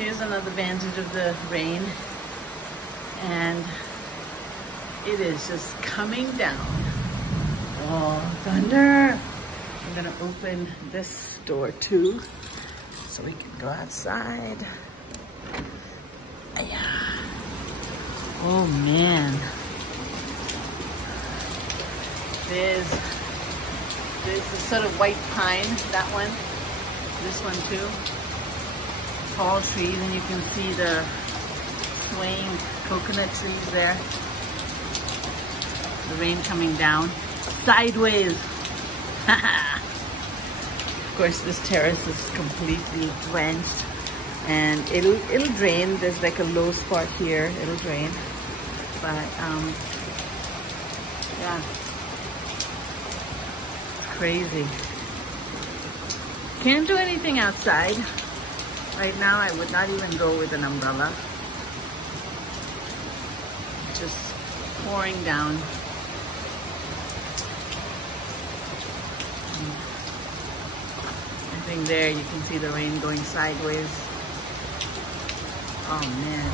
Here's another advantage of the rain, and it is just coming down. Oh, thunder! I'm gonna open this door too, so we can go outside. Yeah. Oh man. There's a sort of white pine, that one. This one too. Tall trees, and you can see the swaying coconut trees there. The rain coming down sideways. Of course, this terrace is completely drenched, and it'll drain. There's like a low spot here. It'll drain, but yeah, crazy. Can't do anything outside. Right now, I would not even go with an umbrella. Just pouring down. I think there you can see the rain going sideways. Oh man.